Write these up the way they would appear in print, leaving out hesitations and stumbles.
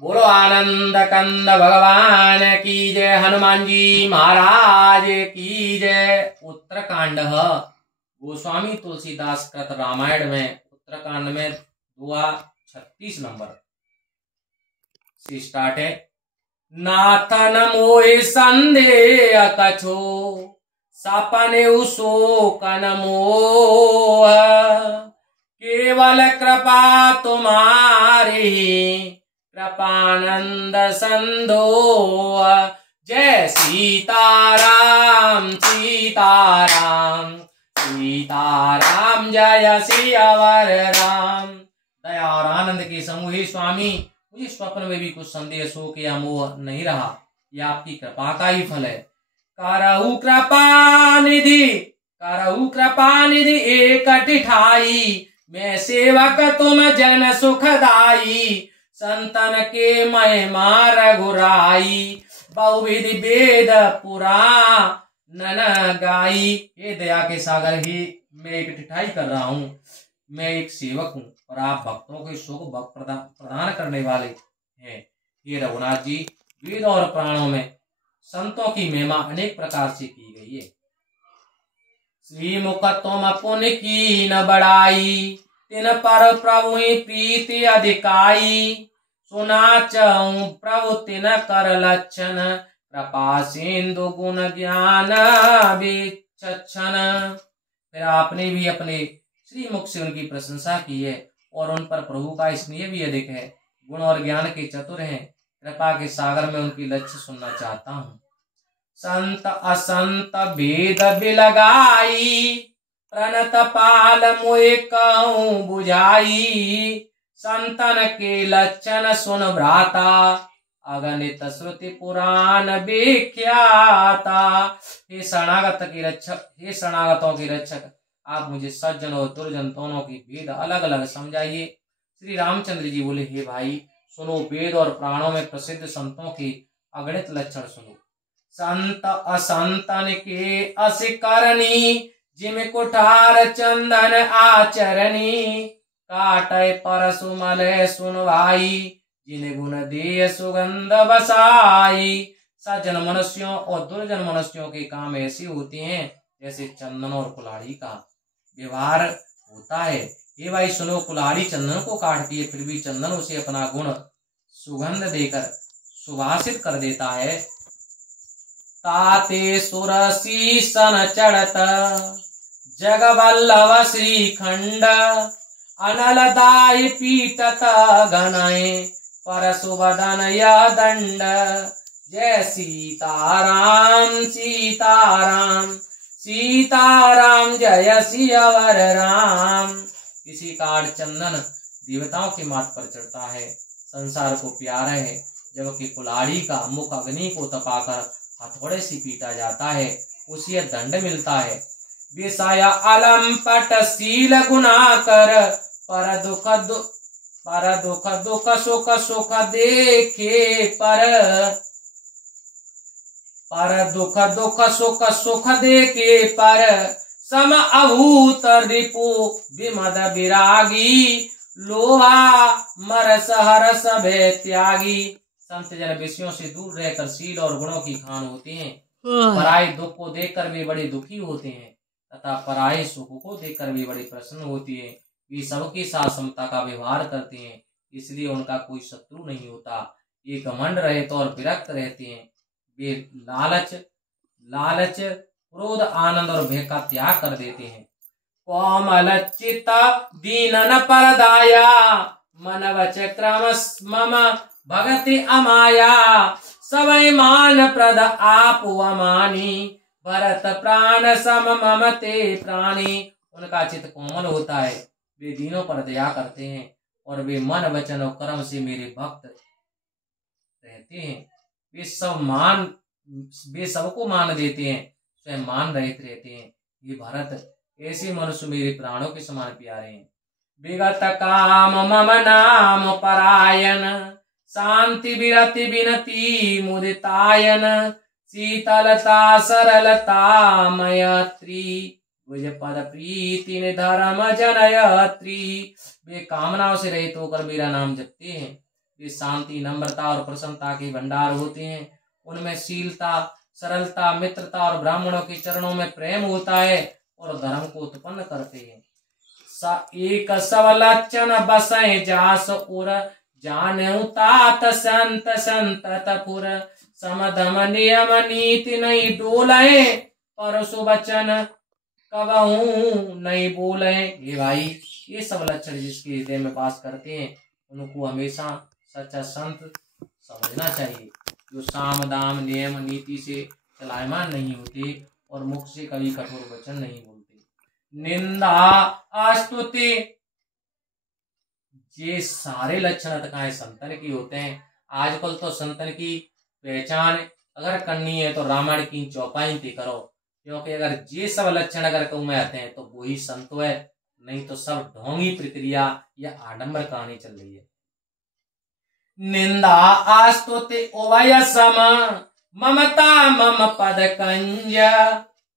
बोलो आनंद कंद भगवान की जय, हनुमान जी महाराज की जय। उत्तरकांड गोस्वामी तुलसीदास कृत रामायण में उत्तरकांड में दुआ 36 नंबर से स्टार्ट है। नाथन मोहि संदेह कछो, सपने शोकन मोह, केवल कृपा तुम्हारी कृपानंद संदोह। जय सीताराम सीताराम सीताराम, जय सियावर राम। दया और आनंद के समूह हे स्वामी, मुझे स्वप्न में भी कुछ संदेह शोक या मोह नहीं रहा, यह आपकी कृपा का ही फल है। करहु कृपा निधि एक ठाई, मैं सेवक तुम जन सुखदाई। संतन के महिमा रघुराई, बहुविधि वेद पुराण गाई। हे दया के सागर, ही मैं एक टिठाई कर रहा हूँ, मैं एक सेवक हूँ और आप भक्तों के सुख प्रदान करने वाले हैं। हे रघुनाथ जी, वेद और पुराणों में संतों की महिमा अनेक प्रकार से की गई है। श्रीमुख तुम पुण्य की न बढ़ाई, तिन पर प्रभु प्रीति अधिकाई। सुना चाहूं प्रभु तिन कर लक्षण, कृपा सिंधु गुण ज्ञान विचक्षण। फिर आपने भी अपने श्रीमुख से उनकी प्रशंसा की है और उन पर प्रभु का स्नेह भी अधिक है। गुण और ज्ञान के चतुर हैं, कृपा के सागर में उनकी लक्ष्य सुनना चाहता हूँ। संत असंत भेद बिलगाई, प्रणत पाल मोए कहूं बुझाई। संतन के लक्षण सुन भ्राता, अगणित श्रुति पुराण विख्याता। हे शरणागत के रक्षक, हे शरणागतों के रक्षक, आप मुझे सज्जन और दुर्जन दोनों की भेद अलग अलग समझाइए। श्री रामचंद्र जी बोले, हे भाई सुनो, वेद और पुराणों में प्रसिद्ध संतों के अगणित लक्षण सुनो। संत असंतन के अस करनी, जिम कुठार चंदन आचरणी। काटे परसु मलय सुन भाई, जिन गुण दे सुगंध बसाई। सज्जन मनुष्यों और दुर्जन मनुष्यों के काम ऐसे होते हैं जैसे चंदन और कुल्हाड़ी का व्यवहार होता है। ये भाई सुनो, कुल्हाड़ी चंदन को काटती है, फिर भी चंदन उसे अपना गुण सुगंध देकर सुभाषित कर देता है। ताते सुरसी सन चढ़त, जगवल्लभ श्रीखंड। अनलदाय पीटत घनय, परशुवदन यह दंड। जय सीताराम सीताराम सीताराम, जय सियावर राम। किसी काट चंदन देवताओं के माथ पर चढ़ता है, संसार को प्यारा है, जबकि कुल्हाड़ी का मुख अग्नि को तपाकर हथौड़े से पीटा जाता है, उसे दंड मिलता है। विषय अलंपट शील गुना कर, पर दुख दुख सुख सुख देखे पर दुख दुख सुख सुख देखे पर। सम अभूत रिपु विमद विरागी, लोहा मरस हरस भय त्यागी। संत जन विषयों से दूर रहकर शील और गुणों की खान होते हैं। पराये दुख को देखकर वे बड़े दुखी होते हैं तथा पराये सुख को देखकर वे बड़े प्रसन्न होती है। वे सबके साथ समता का व्यवहार करते हैं, इसलिए उनका कोई शत्रु नहीं होता। ये घमंड रहित और विरक्त रहते हैं। वे लालच क्रोध आनंद और भय का त्याग कर देते हैं। कोमल चित दीनन परदाया, मन वच क्रम मम भगति अमाया। सबय मान प्रद आप अमानी, भरत प्राण सम मम ते प्राणी। उनका चित्त कोमल होता है, वे दीनों पर दया करते हैं और वे मन वचन और कर्म से मेरे भक्त रहते हैं। वे सबको मान देते हैं, स्वयं मान रहित रहते हैं। ये भरत, ऐसे मनुष्य मेरे प्राणों के समान प्यारे हैं। विगत काम मम नाम परायण, शांति विरति विनती मुदितायन। शीतलता सरलता मयत्री, मुझे पद प्रीति धर्म जनयत्री। वे कामनाओं से रहित होकर मेरा नाम जपते हैं, वे शांति, नम्रता और प्रसन्नता के भंडार होते हैं। उनमें शीलता, सरलता, मित्रता और ब्राह्मणों के चरणों में प्रेम होता है और धर्म को उत्पन्न करते हैं। एक सब लक्षण बसै जास उर, जानहु तात संत संततपुर। समधम नियम नीति नहीं डोले, पर सुवचन कबहू नहीं बोले। ये भाई, ये सब लक्षण जिसके हृदय में वास करते हैं उनको हमेशा सच्चा संत समझना चाहिए, जो साम दाम नियम नीति से चलायमान नहीं होते और मुख से कभी कठोर वचन नहीं बोलते। निंदा, आस्तुति, ये सारे लक्षण अतकाएं संतन की होते हैं। आजकल तो संतन की पहचान अगर करनी है तो रामायण की चौपाई पे करो, क्योंकि अगर ये सब लक्षण अगर कहूं में आते हैं तो वही संत है, नहीं तो सब ढोंगी प्रक्रिया या आडंबर कहानी चल रही है। निंदा, आस्तुति, उभय सम, ममता मम पद कंज।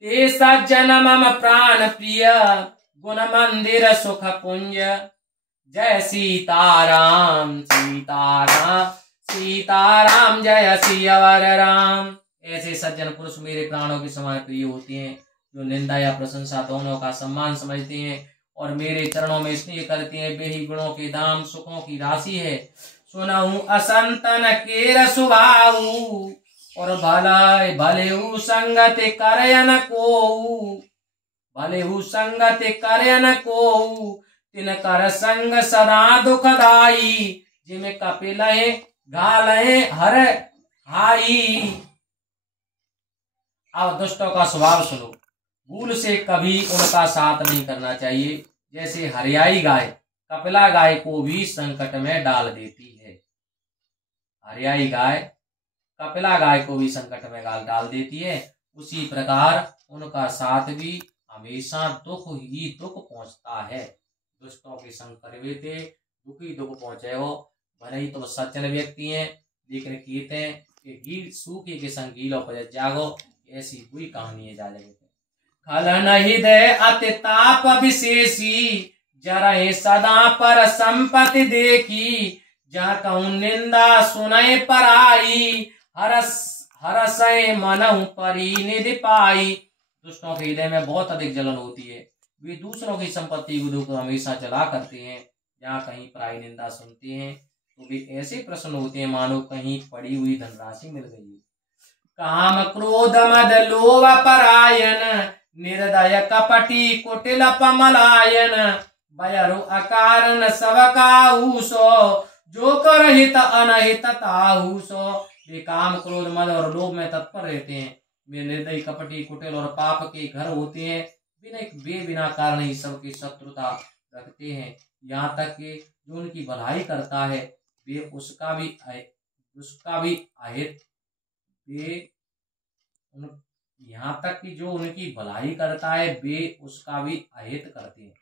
ते सज्जन मम प्राण प्रिय, गुण मंदिर सुख पुंज। जय सीताराम सीताराम सीताराम, जय सियावर राम। ऐसे सज्जन पुरुष मेरे प्राणों के समान प्रिय होते हैं, जो निंदा या प्रशंसा दोनों का सम्मान समझते हैं और मेरे चरणों में स्नेह करते हैं। वे ही गुणों के दाम, सुखों की राशि है। सुनहु असंतन केर सुभाऊ, और भले संगत करयन को, भले संगत करयन को। तिन कर संग सदा दुखदाई, जिमे कपिलहे गालहे हर हाई। अब दुष्टों का स्वभाव सुनो। भूल से कभी उनका साथ नहीं करना चाहिए। जैसे हरियाई गाय कपिला गाय को भी संकट में डाल देती है। हरियाई गाय कपिला गाय को भी संकट में डाल देती है, उसी प्रकार उनका साथ भी हमेशा दुख ही दुख पहुंचता है। दुष्टों के संग करवे थे दुख ही दुख पहुंचे हो। भले ही तो सज्जन व्यक्ति हैं, लेकिन कहते हैं कि गील सूखे के संग गीलो पर जागो, ऐसी कोई कहानी है। जागे खलन हृदय अति ताप विशेषी, जरहे सदा पर संपत्ति देखी। जहाँ कहूँ निंदा सुनय पराई, हरसय मनहु परिनिधि पाई। दुष्टों के हृदय में बहुत अधिक जलन होती है, वे दूसरों की संपत्ति को हमेशा जला करते हैं। जहाँ कहीं पराई निंदा सुनते हैं तो वे ऐसे प्रसन्न होते हैं मानो कहीं पड़ी हुई धनराशि मिल गई है। काम क्रोध मद लोभ परायण, निर्दय कपटी कुटिल पमलायन। बयरु अकारण सब काहू सो, जो कर हित अनहित ताहू सो। वे काम क्रोध मद और लोभ में तत्पर रहते हैं। वे निर्दयी कपटी कुटिल और पाप के घर होते हैं। बिना कारण ही सबकी शत्रुता रखते हैं। यहाँ तक कि जो उनकी भलाई करता है वे उसका भी अहित, यहाँ तक कि जो उनकी भलाई करता है वे उसका भी अहित करते हैं।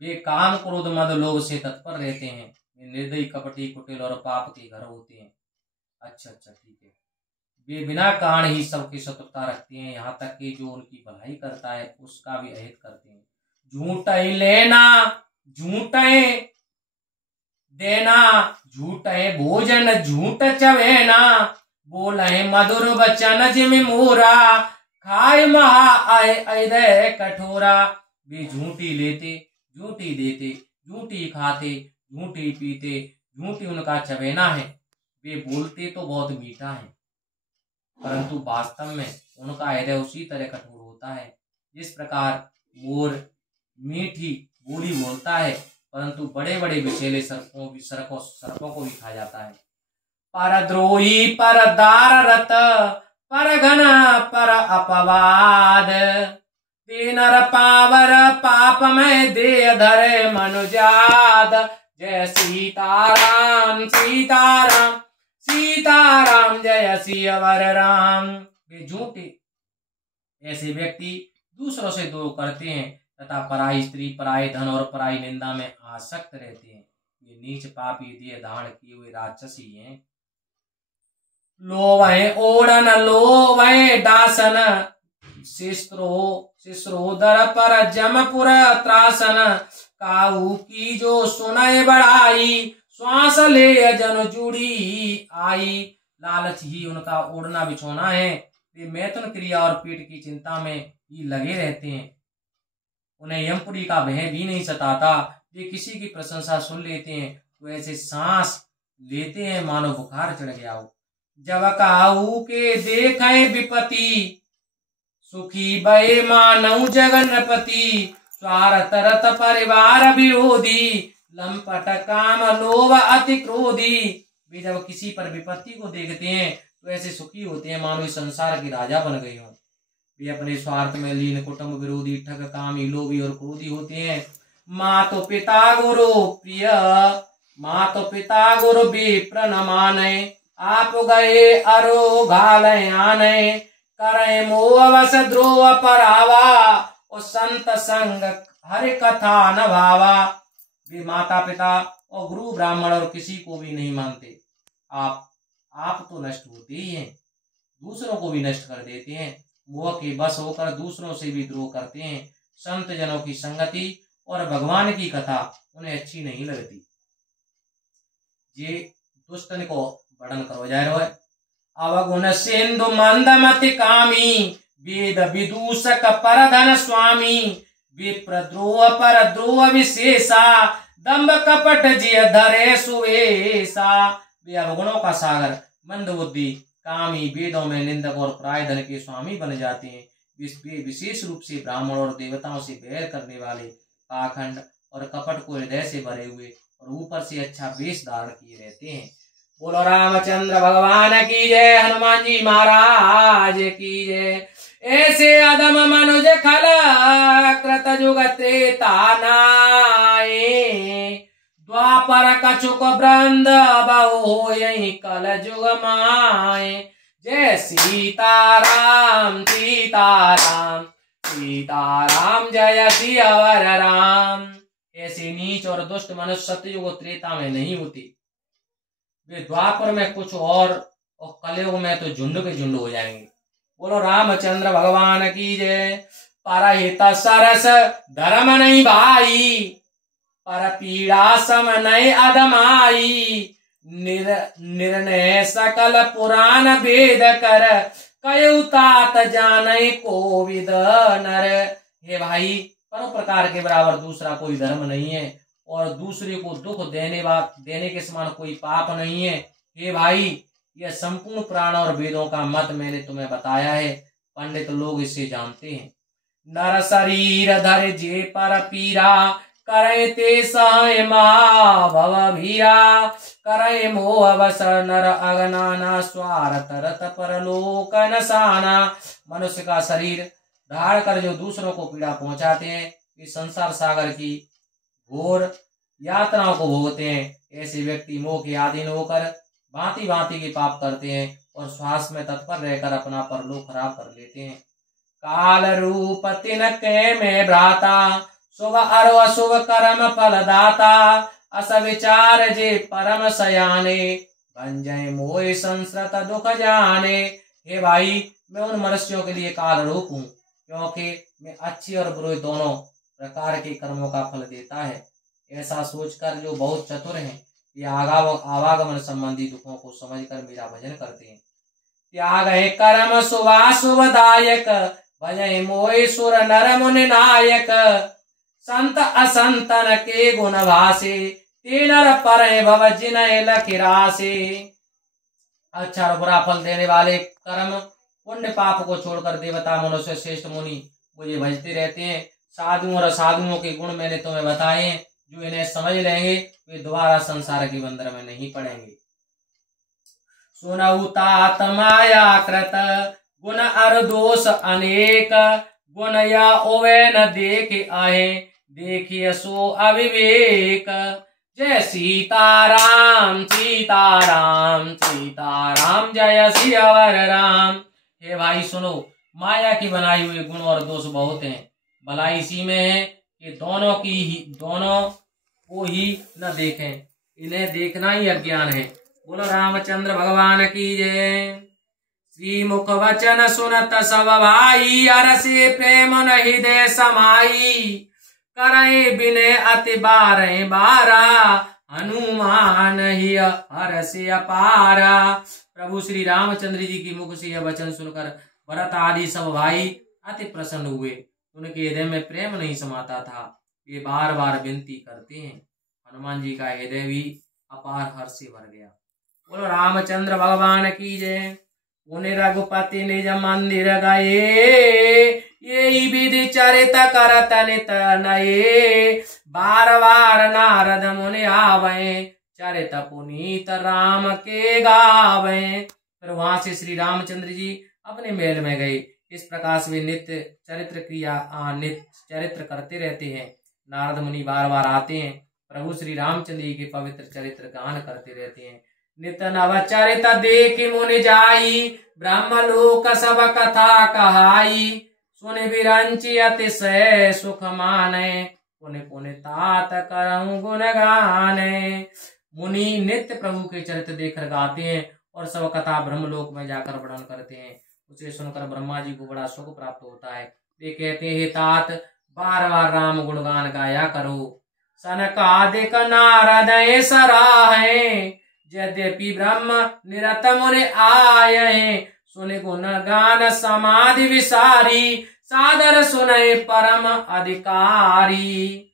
वे काम क्रोध मद लोभ से तत्पर रहते हैं। निर्दयी कपटी कुटिल और पाप के घर होते हैं। अच्छा ठीक है। वे बिना कारण ही सबकी शत्रुता रखते हैं, यहाँ तक कि जो उनकी भलाई करता है उसका भी अहित करते हैं। झूठ लेना झूठ देना, झूठ भोजन झूठ चवेना। बोले मधुर वचन जिम मोरा, खाए महा अदय कठोरा। वे झूठी लेते, झूठी देते, झूठी खाते, झूठी पीते, झूठी उनका चवेना है। वे बोलते तो बहुत मीठा है, परंतु वास्तव में उनका हृदय उसी तरह कठोर होता है। जिस प्रकार मोर मीठी बोली बोलता है, परंतु बड़े बड़े विषैले सर्पों को भी खा जाता है। परद्रोही पर दार रत, पर घन पर अपवाद। ते नर पावर पाप में दे धरे मनुजाद। जय सीताराम सीताराम सीताराम, जय सियावर राम। वे झूठे ऐसे व्यक्ति दूसरों से द्रोह करते हैं तथा पराई स्त्री, पराई धन और पराई निंदा में आसक्त रहते हैं। ये नीच पापी देह धारण किए हुए राक्षसी हैं। लोभे ओढ़न लोभे दासन, शिश्रोदर पर जमपुर त्रासन, काऊ की जो सुनय बढ़ाई, श्वास ले जन जुड़ी आई। लालच ही उनका ओढ़ना बिछोना है। वे मैथुन क्रिया और पेट की चिंता में ही लगे रहते हैं। उन्हें यमपुरी का भय भी नहीं सताता। वे किसी की प्रशंसा सुन लेते हैं तो ऐसे सांस लेते हैं मानो बुखार चढ़ गया हो। जब काऊ के देखे विपति, सुखी भय मानव जगन्नपति, स्वार्थ रत परिवार विरोधी, लंपट काम लोभ अति क्रोधी। वे जब किसी पर विपत्ति को देखते हैं तो ऐसे सुखी होते हैं मानो इस संसार के राजा बन गए हों। वे अपने स्वार्थ में लीन, कुटुंब विरोधी, ठग, कामी, लोभी और क्रोधी होते हैं। मातो पिता गुरु प्रिय, मातो पिता गुरु विप्र न माने, आप गए अरो घाले आने, करे मोहवश द्रोह परावा, और संत संग हरि कथा न भावा। वे माता पिता और गुरु ब्राह्मण और किसी को भी नहीं मानते। आप तो नष्ट होते ही हैं, दूसरों को भी नष्ट कर देते हैं। मोह के बस होकर दूसरों से भी द्रोह करते हैं। संत जनों की संगति और भगवान की कथा उन्हें अच्छी नहीं लगती। ये दुष्टन को वर्णन करो जा रहा है। अवगुण सिंधु मंदमति कामी, वेद विदूषक परधन स्वामी, विप्रद्रोह पर द्रोह विशेषा, दंभ कपट जिय धरे सुवेशा। वे अवगुणों का सागर, मंद बुद्धि, कामी, वेदों में निंदक और प्राय धन के स्वामी बन जाते हैं। वे विशेष रूप से ब्राह्मण और देवताओं से बैर करने वाले, पाखंड और कपट को हृदय से भरे हुए और ऊपर से अच्छा वेश धारण किए रहते हैं। बोलो रामचंद्र भगवान की जय, हनुमान जी महाराज की जय। ऐसे अदम मनुज खल कृत जुग त्रेता नाए, द्वापर कछुक वृंद बहु यही कल जुग माए। जय सीताराम सीताराम सीताराम, जय सियावर राम। ऐसे नीच और दुष्ट मनुष्य सतयुग त्रेता में नहीं होते। वे द्वापर में कुछ और कलयुग में तो झुंड के झुंड हो जाएंगे। बोलो रामचंद्र भगवान की जय। परहित सरस धर्म नहीं भाई, पर पीड़ा सम नहीं अधमाई। निर्णय सकल पुराण वेद कर, कयु तात जाने कोविद नर। हे भाई, पर प्रकार के बराबर दूसरा कोई धर्म नहीं है और दूसरे को दुख देने के समान कोई पाप नहीं है। हे भाई, यह संपूर्ण पुराण और वेदों का मत मैंने तुम्हें बताया है। पंडित लोग इसे जानते हैं। नर शरीर धर जे पर पीरा, करे ते सहाय महाभव भीरा। करे मोह बस नर अगनाना, स्वार्थ रत परलोक नसाना। मनुष्य का शरीर धार कर जो दूसरों को पीड़ा पहुंचाते हैं, इस संसार सागर की घोर यातनाओं को भोगते हैं। ऐसे व्यक्ति मोह के अधीन होकर भांति भांति के पाप करते हैं और श्वास में तत्पर रहकर अपना परलोक खराब कर लेते हैं। काल रूप तिनके में भ्राता, शुभ अरो अशुभ कर्म फल दाता। अस विचार जे परम सयाने, भंजय मोह संसृत दुख जाने। हे भाई, मैं उन मनुष्यों के लिए काल रूप हूँ, क्योंकि मैं अच्छे और बुरे दोनों प्रकार के कर्मों का फल देता है। ऐसा सोचकर जो बहुत चतुर हैं, ये आवागमन संबंधी दुखों को समझकर मेरा भजन करते हैं। त्याग है कर्म शुभाशुभदायक, भजय मोह सुर नर मुनि नायक। संत असंतन के गुण भासे, ते नर पर भव जिनय लखिरासे। अच्छा और बुरा फल देने वाले कर्म, पुण्य पाप को छोड़कर देवता मनुष्य श्रेष्ठ मुनि मुझे भजते रहते हैं। साधुओं और असाधुओं के गुण मैंने तुम्हें बताए हैं। जो इन्हें समझ लेंगे वे दोबारा संसार के बंधन में नहीं पड़ेंगे। सुनऊ तात माया कृत, गुण अर दोष अनेक। गुण या ओवे न देखे आहे, देखिए सो अविवेक। जय सीताराम सीताराम सीताराम, जय सियावर राम। हे भाई सुनो, माया की बनाई हुई गुण और दोष बहुत हैं। भलाई इसी में है कि दोनों को ही न देखें, इन्हें देखना ही अज्ञान है। बोलो रामचंद्र भगवान की जय। श्री मुख वचन सुनत सब भाई, अरसे प्रेम न हृदय समाई। करे बिने अति बारह बारा, हनुमान ही हरसे अपारा। प्रभु श्री रामचंद्र जी की मुख से यह वचन सुनकर भरत आदि सब भाई अति प्रसन्न हुए। उनके हृदय में प्रेम नहीं समाता था, ये बार बार विनती करते हैं। हनुमान जी का हृदय भी अपार हर्ष से भर गया। बोलो रामचंद्र भगवान की जय। उन्हें रघुपति निज मंदिर गए, यही विधि चरित करत नित नये। बार बार नारद मुनि आवे, चरित पुनीत राम के गावे। फिर वहां से श्री रामचंद्र जी अपने महल में गए। इस प्रकार से वे नित्य चरित्र करते रहते हैं। नारद मुनि बार बार आते हैं, प्रभु श्री रामचंद्र जी के पवित्र चरित्र गान करते रहते हैं। नित नव चरित देख मुनि जाई, ब्रह्म लोक सब कथा कहाई। सुनि विरंचि अतिशय सुख माने, पुनि पुनि तात करऊं गुण गाने। मुनि नित्य प्रभु के चरित्र देखकर गाते हैं और सब कथा ब्रह्मलोक में जाकर वर्णन करते हैं। उसे सुनकर ब्रह्मा जी को बड़ा सुख प्राप्त होता है। वे कहते हैं, हे तात, बार बार राम गुणगान गाया करो। सनकादिक नारद सराहे, यद्यपि ब्रह्म निरत मुनि आये। सुनि गुण गान समाधि विसारी, सादर सुनय परम अधिकारी।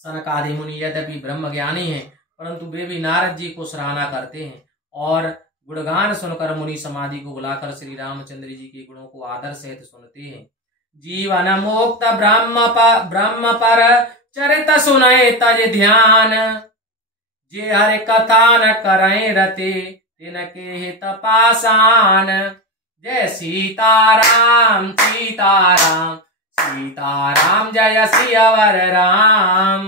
सनकादि मुनि यद्यपि ब्रह्म ज्ञानी है, परंतु वे भी नारद जी को सराहना करते हैं और गुणगान सुनकर मुनि समाधि को बुलाकर श्री रामचंद्र जी के गुणों को आदर सहित सुनते हैं। जीवन मुक्त ब्रह्म पर चरित सुनय तज ध्यान, जे हरि कथा न करय रते, तिनके हित पासान। जय सीताराम सीताराम सीताराम, जय सियावर राम।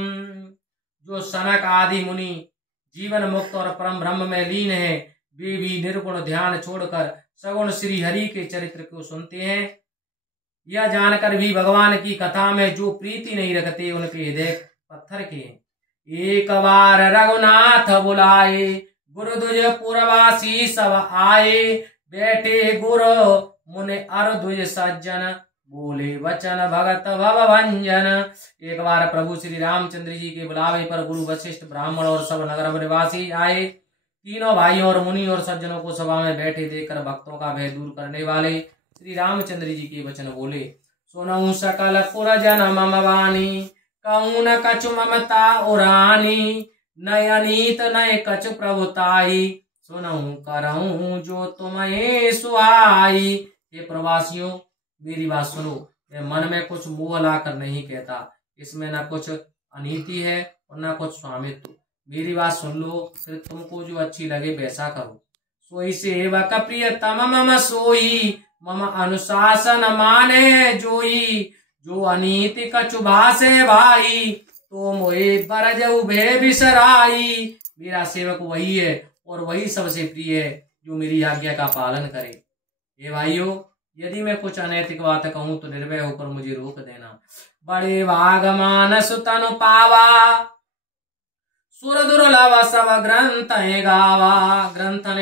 जो सनक आदि मुनि जीवन मुक्त और परम ब्रह्म में लीन है, वे भी निर्गुण ध्यान छोड़कर सगुण श्री हरि के चरित्र को सुनते हैं। यह जानकर भी भगवान की कथा में जो प्रीति नहीं रखते, उनके हृदय पत्थर के हैं। एक बार रघुनाथ बुलाए, गुरु दुज पुरवासी सब आए। बैठे गुरु मुनि अर दुज सज्जन, बोले वचन भगत भव भंजन। एक बार प्रभु श्री रामचंद्र जी के बुलावे पर गुरु वशिष्ठ ब्राह्मण और सब नगर निवासी आए। तीनों भाइयों और मुनि और सज्जनों को सभा में बैठे देखकर भक्तों का भय दूर करने वाले श्री रामचंद्र जी के वचन बोले। सुनऊ सकल पुरजन मम वाणी, कहूँ न कछु ममता उरानी। नय अनीत नय कछु प्रभुताई, सुनऊ करऊँ जो तुम्हें सुहाई। हे प्रवासियों, मेरी बात सुनो। मैं मन में कुछ मोह लाकर नहीं कहता। इसमें न कुछ अनीति है और न कुछ स्वामित्व। मेरी बात सुन लो, फिर तुमको जो अच्छी लगे वैसा करो। सोई सेवक प्रियतम मम सोई, मम अनुशासन माने जोई। जो अनीति कछु भासे भाई, तो मोहे बरजऊ भय बिसराई। मेरा सेवक वही है और वही सबसे प्रिय है जो मेरी आज्ञा का पालन करे। हे भाइयों, यदि मैं कुछ अनैतिक बात कहूं तो निर्भय होकर मुझे रोक देना। बड़े भाग मानस तनु पावा, सुर दुर्लभ सब ग्रंथ ने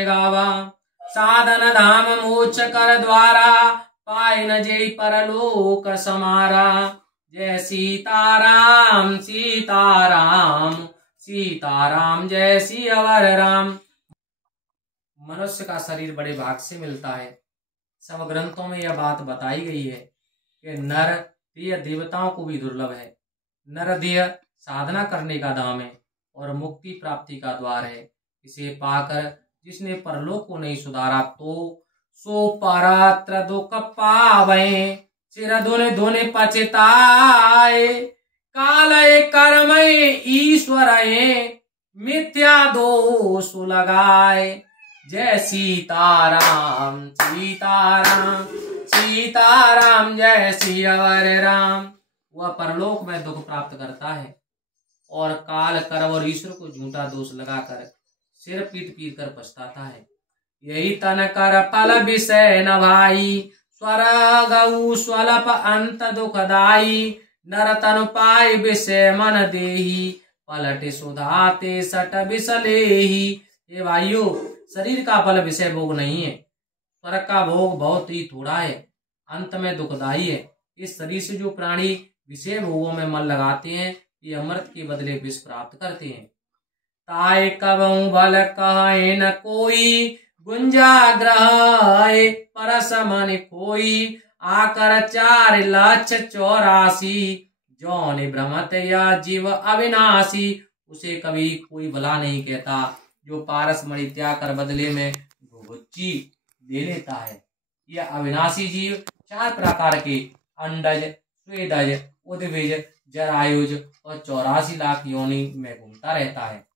गावा। साधन धाम मोक्ष कर द्वारा, पाए न जय परलोक समारा। जय सीताराम सीताराम सीताराम, जय सियावर राम। मनुष्य का शरीर बड़े भाग से मिलता है। सब ग्रंथों में यह बात बताई गई है कि नर देह देवताओं को भी दुर्लभ है। नर देह साधना करने का धाम है और मुक्ति प्राप्ति का द्वार है। इसे पाकर जिसने परलोक को नहीं सुधारा, तो सो परात्र दुख पावे। सिर धुने धुने पछताए, कालय कर्मय ईश्वर मिथ्या दोष लगाए। जय सीताराम सीताराम सीताराम, जय सियावर राम। वह परलोक में दुख प्राप्त करता है और काल कर्म और ईश्वर को झूठा दोष लगाकर सिर पीट पीट कर पछताता है। यही तन कर फल विषय न भाई, स्वर्ग स्वल्प अंत दुखदाई। नर तन पाए विषय मन देही, पलट सुधाते सट बिसलेही। हे भाइयों, शरीर का फल विषय भोग नहीं है, स्वर्ग का भोग बहुत ही थोड़ा है, अंत में दुखदायी है। इस शरीर से जो प्राणी विषय भोगों में मन लगाते हैं, ये अमृत के बदले विष प्राप्त करते हैं। ताय कबहु बल कहे न कोई, गुंजा ग्रह परस मन कोई। आकर 4,84,000, जौन भ्रमत या जीव अविनाशी। उसे कभी कोई भला नहीं कहता, जो पारस मणि त्याग कर बदले में घुघुच्ची ले लेता है। यह अविनाशी जीव 4 प्रकार के अंडज, स्वेदज, उद्भिज, जरायुज और 84 लाख योनि में घूमता रहता है।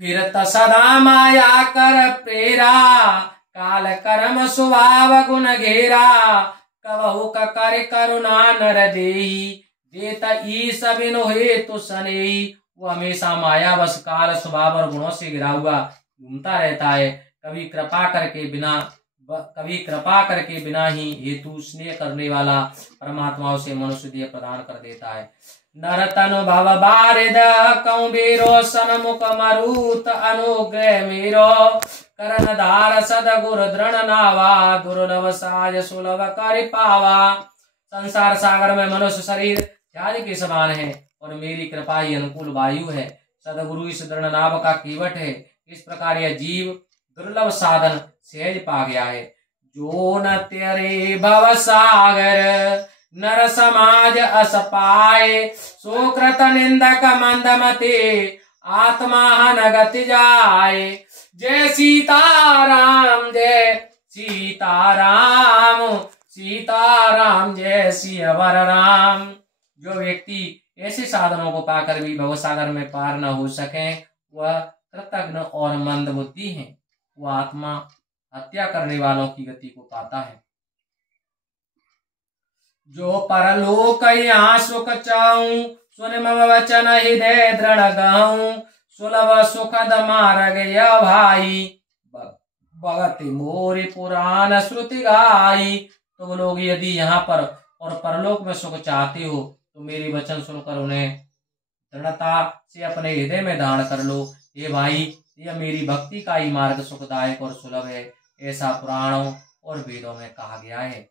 फिर सदा माया कर प्रेरा, काल कर्म स्वभाव गुण घेरा। कबहु कर करुणा नर देई, देता ईस बिनु हेतु सनेई। वो हमेशा माया बस काल स्वभाव और गुणों से घिरा हुआ घूमता रहता है। कभी कृपा करके बिना ही हेतु स्नेह करने वाला परमात्मा उसे मनुष्य देह प्रदान कर देता है। नर तनु भव बारिद, कौ बेरो सनमुख मरुत अनुग्रह मेरो। करण धार सद गुर दृढ़ नावा, दुर्लभ साज सुलभ कर पावा। संसार सागर में मनुष्य शरीर जहाज के समान है और मेरी कृपा ही अनुकूल वायु है। सदगुरु इस दृढ़ नाव का कीवट है। इस प्रकार यह जीव दुर्लभ साधन सहज पा गया है। जो न तेरे भव सागर, नर समाज अस पाए। सुकृत निंदक मंदमते, आत्मा नगति जाए। जय सीताराम जय सीताराम, सीताराम जय सियावर राम। जो व्यक्ति ऐसे साधनों को पाकर भी भवसागर में पार न हो सके, वह कृतघ्न और मंद बुद्धि है। वह आत्मा हत्या करने वालों की गति को पाता है। जो परलोक यहाँ सुख चाहूं, सुन मम वचन हृदय दृढ़ गाऊं। सुलभ सुखद मार्ग यह भाई, भगत मोरे पुराण श्रुति गाई। तुम लोग यदि यहाँ पर और परलोक में सुख चाहते हो, तो मेरे वचन सुनकर उन्हें दृढ़ता से अपने हृदय में धारण कर लो। हे भाई, यह मेरी भक्ति का ही मार्ग सुखदायक और सुलभ है, ऐसा पुराणों और वेदों में कहा गया है।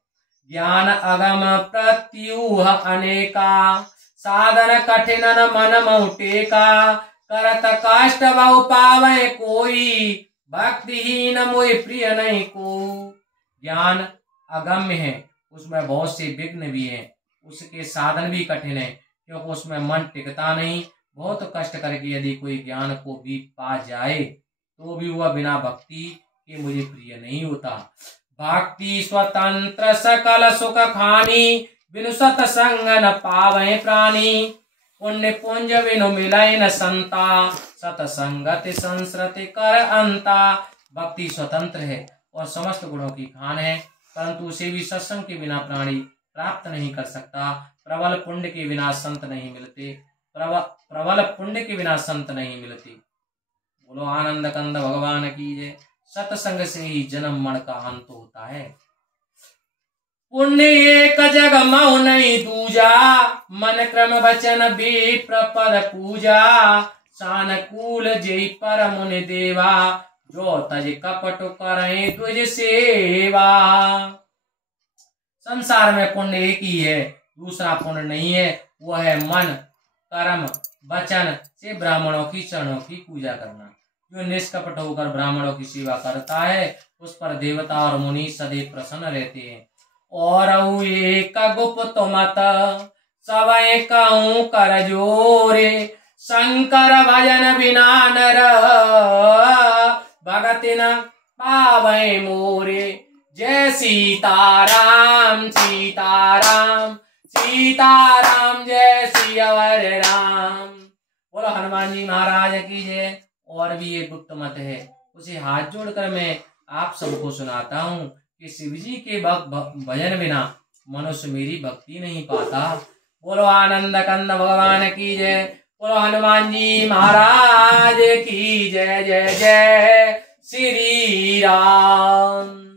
ज्ञान अगम प्रत्यूह अनेका, साधन कठिन मन मऊटेका। करत कष्ट बहु पावे कोई, भक्तिहीन मोहि प्रिय नहीं को। ज्ञान अगम्य है, उसमें बहुत से विघ्न भी हैं, उसके साधन भी कठिन है, क्योंकि उसमें मन टिकता नहीं। बहुत कष्ट करके यदि कोई ज्ञान को भी पा जाए, तो भी वह बिना भक्ति के मुझे प्रिय नहीं होता। भक्ति स्वतंत्र सकल सुख खानी, बिनु सतसंग न पावे प्राणी। पुण्य पुंज बिनु मिलय न संता, सतसंगति संसृति कर अंता। भक्ति स्वतंत्र है और समस्त गुणों की खान है, परंतु उसे भी सत्संग के बिना प्राणी प्राप्त नहीं कर सकता। प्रबल पुण्य के बिना संत नहीं मिलते, प्रबल पुण्य के बिना संत नहीं मिलते। बोलो आनंद कंद भगवान की जय। सत्संग से ही जन्म मरण का अंत होता है। पुण्य एक जग मऊ नहीं दूजा, मन क्रम वचन विप्र पद पूजा। सानकूल जय पर मुनि देवा, जो तज कपट करें द्विज सेवा। संसार में पुण्य एक ही है, दूसरा पुण्य नहीं है। वह है मन कर्म वचन से ब्राह्मणों की चरणों की पूजा करना। जो निष्कपट होकर ब्राह्मणों की सेवा करता है, उस पर देवता और मुनि सदैव प्रसन्न रहते हैं। और एक गुप्त मत सब कहूं कर जोरे, शंकर भजन बिना नर भगति न पावे मोरे। जय सीताराम सीताराम सीताराम जय सियावर राम। बोलो हनुमान जी महाराज की जय। और भी एक गुप्त मत है, उसे हाथ जोड़कर मैं आप सबको सुनाता हूँ कि शिव जी के भजन बिना मनुष्य मेरी भक्ति नहीं पाता। बोलो आनंद कंद भगवान की जय। बोलो हनुमान जी महाराज की जय। जय जय श्री राम।